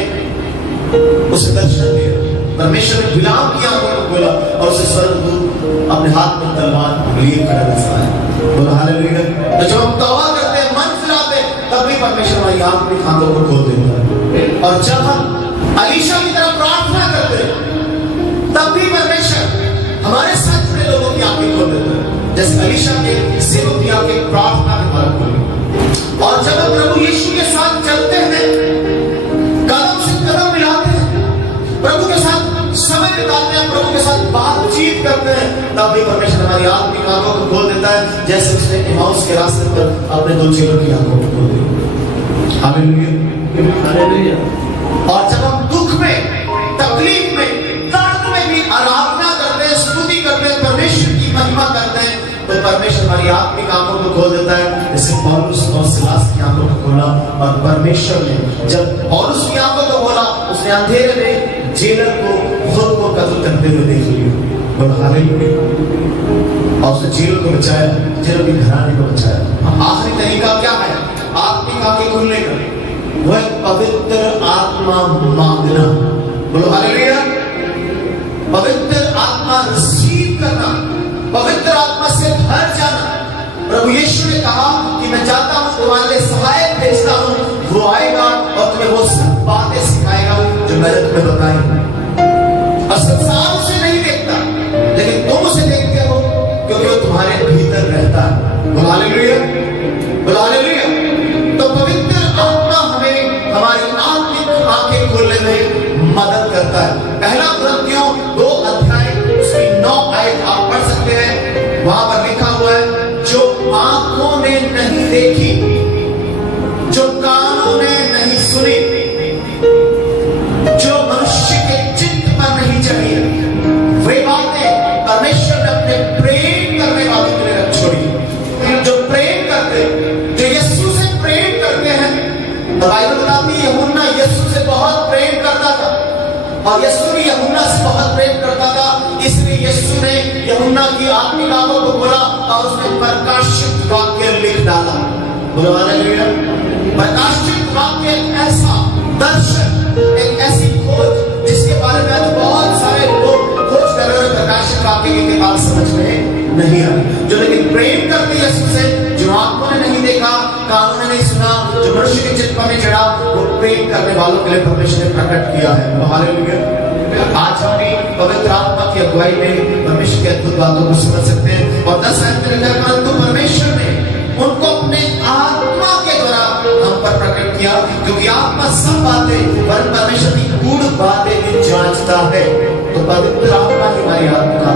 उसे दर्शन दिया। परमेश्वर ने बिलाम की आंखों को खोला और उसे स्वर्गदूत अपने हाथ में तलवार लिए खड़ा नजर आया। बोलो हालेलुया। तो जब हम तौबा करते हैं, मन फिराते हैं, तब भी परमेश्वर हमारी आंखों को खोल देता है। और जब हम अलीशा की तरफ प्रार्थना करते हैं, तब भी परमेश्वर हमारे साथ जुड़े लोगों की आंखें खोल देता है। जैसे अलीशा के सेवक की आंखें प्रार्थना के द्वारा खोली। और जब हम प्रभु यीशु के साथ चलते हैं, कदम से कदम मिलाते हैं, प्रभु के साथ समय बिताते हैं, प्रभु के साथ बातचीत करते हैं, तब भी परमेश्वर हमारी आत्मिक आंखों को खोल देता है। जैसे उसने इमाउस के रास्ते पर अपने दो चेलों की आंखों को खोल दी। Hallelujah, hallelujah. और जब हम दुख में, तकलीफ में, दर्द में भी आराधना करते हैं, स्तुति करते हैं, परमेश्वर की महिमा करते हैं, तो परमेश्वर हमारी आत्मिक आंखों को खोल देता है। जैसे पौलुस और सिलास की आंखों को खोला, और परमेश्वर ने जब पौलुस की आंखों को खोला, उसने अंधेरे में जेलर को खुद को कत्ल करते हुए देख लिया। बोलो हालेलुया। और उसने जेलर को बचाया, जेलर के घराने को बचाया। आखिरी तरीका क्या है आत्मिक आंखें खोलने का? वह पवित्र आत्मा मांगना। बोलो हालेलुया। पवित्र आत्मा रिसीव करना, पवित्र आत्मा से भर जाना। प्रभु यीशु ने कहा कि मैं जाता हूं, तुम्हारे लिए सहायक भेजता हूं, वो आएगा और तुम्हें वो सब बातें सिखाएगा जो मैंने तुम्हें बताई। और संसार उसे नहीं देखता, लेकिन तुम उसे देखते हो क्योंकि वो तुम्हारे भीतर रहता है। बोलो हालेलुया, बोलो हालेलुया। तो पवित्र आत्मा हमें हमारी आत्मिक आंखें खोलने में मदद करता है। पहला कुरिन्थियों 2 अध्याय उसकी 9 आयत आप पढ़ सकते हैं। वहां पर लिखा हुआ है, जो आंखों ने नहीं देखी, जो कानों ने नहीं सुनी, जो मनुष्य के चित्त पर नहीं चढ़ी, वे बातें परमेश्वर ने अपने प्रेम करने वालों के लिए रख छोड़ी। जो प्रेम करते, जो यीशु से प्रेम करते हैं, बाइबल बताती है यूहन्ना यीशु से बहुत प्रेम करता था, और यीशु भी यूहन्ना से बहुत प्रेम करता था। इसलिए यीशु ने यूहन्ना की आत्मिक आंखों को खोला और उसने प्रकाशित वाक्य लिख डाला। बोलो हालेलुया। प्रकाशित वाक्य एक ऐसा दर्शन, एक ऐसी खोज जिसके बारे में आज बहुत सारे लोग खोज कर रहे हैं। प्रकाशित वाक्य की किताब समझ में नहीं आई। जो लेकिन प्रेम करते यीशु से, जो आंखों ने नहीं देखा, कानों ने नहीं सुना, जो मनुष्य के चित्त पर नहीं चढ़ा, वो प्रेम करने वालों के लिए परमेश्वर ने प्रकट किया है। हालेलुया। आज हम भी पवित्र आत्मा की अगुवाई में परमेश्वर की अद्भुत बातों को समझ सकते हैं। और 10 आयत में लिखा है, परंतु परमेश्वर ने उनको अपने आत्मा के द्वारा हम पर प्रकट किया, क्योंकि आत्मा सब बातें, परमेश्वर की गूढ़ बातें भी जांचता है। तो पवित्र आत्मा हमारी आत्मा